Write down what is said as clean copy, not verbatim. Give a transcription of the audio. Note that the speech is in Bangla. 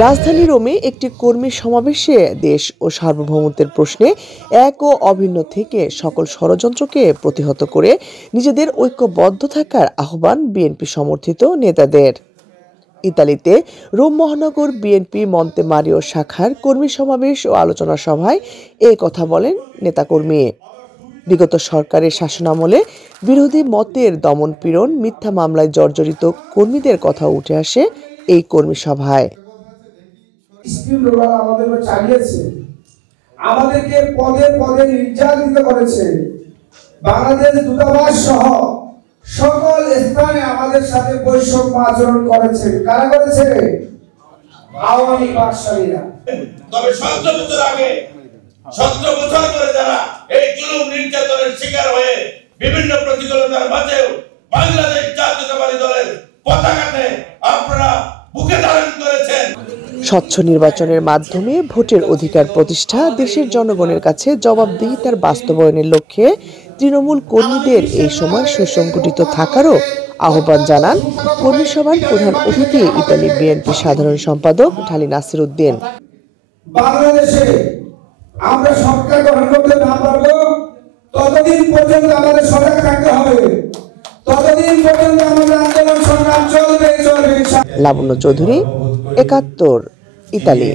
রাজধানী রোমে একটি কর্মী সমাবেশে দেশ ও সার্বভৌমত্বের প্রশ্নে এক ও অভিন্ন থেকে সকল ষড়যন্ত্রকে প্রতিহত করে নিজেদের ঐক্যবদ্ধ থাকার আহ্বান বিএনপি সমর্থিত নেতাদের। ইতালিতে রোম মহানগর বিএনপি মন্তে মারিও শাখার কর্মী সমাবেশ ও আলোচনা সভায় এ কথা বলেন নেতাকর্মী। বিগত সরকারের শাসনামলে বিরোধী মতের দমনপীড়ন, মিথ্যা মামলায় জর্জরিত কর্মীদের কথা উঠে আসে এই কর্মী সভায়। আমাদেরকে চালিয়েছে, আমাদেরকে পদে পদে নির্যাতিত করেছে। বাংলাদেশ দূতাবাস সহ সকল স্থানে আমাদের সাথে বৈষম্য আচরণ করেছে। কারা করেছে? আওয়ামী বাকশালীরা। তবে 17 বছর আগে 17 বছর ধরে যারা এই জুলুম নির্যাতনের শিকার হয়ে বিভিন্ন প্রতিকূলতার মাঝেও বাংলাদেশ জাতীয়তাবাদী দলের পতাকাতে আপনারা বুকে ধারণ করেছেন। স্বচ্ছ নির্বাচনের মাধ্যমে ভোটের অধিকার প্রতিষ্ঠা, দেশের জনগণের কাছে জবাবদিহিতার বাস্তবায়নের লক্ষ্যে তৃণমূল কর্মীদের এই সময় সুসংগঠিত থাকারও আহ্বান জানান কর্মী সভার প্রধান অতিথি ইতালি বিএনপি সাধারণ সম্পাদক ঢালী নাসির উদ্দিন। বাংলাদেশে আমরা সরকার গঠন করতে না পারবো ততদিন পর্যন্ত আমাদের সজাগ থাকতে হবে, ততদিন পর্যন্ত আমাদের আন্দোলন সংগ্রাম চলবে। লাবণ্য চৌধুরী, ৭১, ইতালি।